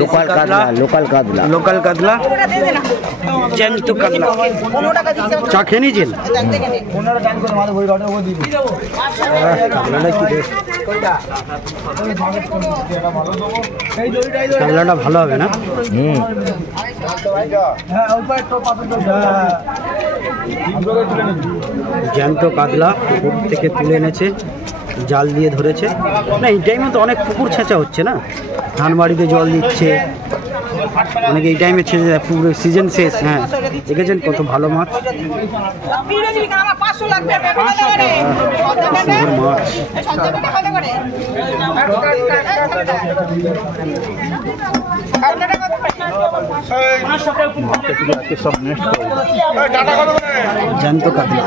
Local কাতলা, local কাতলা, local কাতলা, জ্যান্ত কাতলা। চা খেয়ে নিয়েছেন? কাতলাটা ভালো হবে না? জ্যান্ত কাতলা পুকুর থেকে তুলে এনেছে, জাল দিয়ে ধরেছে। না এই টাইমে তো অনেক পুকুর ছেঁচা হচ্ছে না, ধানবাড়িতে জল দিচ্ছে অনেকে এই টাইমে ছেঁচে যায়, পুকুরের সিজন শেষ। হ্যাঁ দেখেছেন কত ভালো মাছ, জ্যান্ত কাতলা।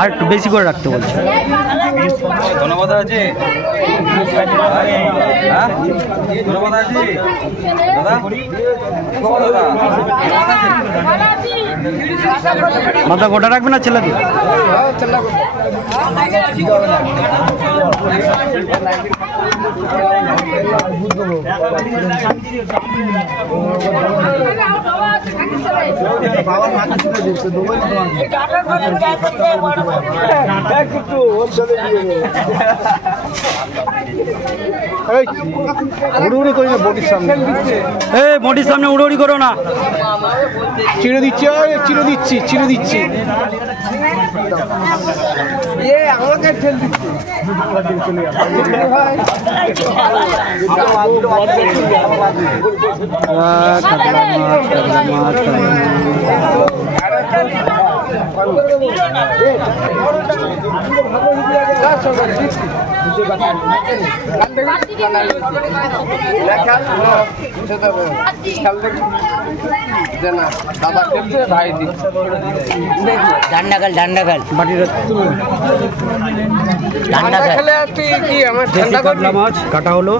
আর একটু বেশি করে রাখতে বলছে। ধন্যবাদ আছে, ধন্যবাদ আছে দাদা। মাথা গোটা রাখবে না ছেলেকে? উড়ি করি না বটির সামনে, বটির সামনে উড়ি করো না। চিড়ে দিচ্ছি, চিড়ে দিচ্ছি, চিড়ে দিচ্ছি। আমাকে ঠেল দিচ্ছি। ডান্ডাকাল, ডান্ডাকাল, বাটির আমার কাতলা মাছ কাটা হলো।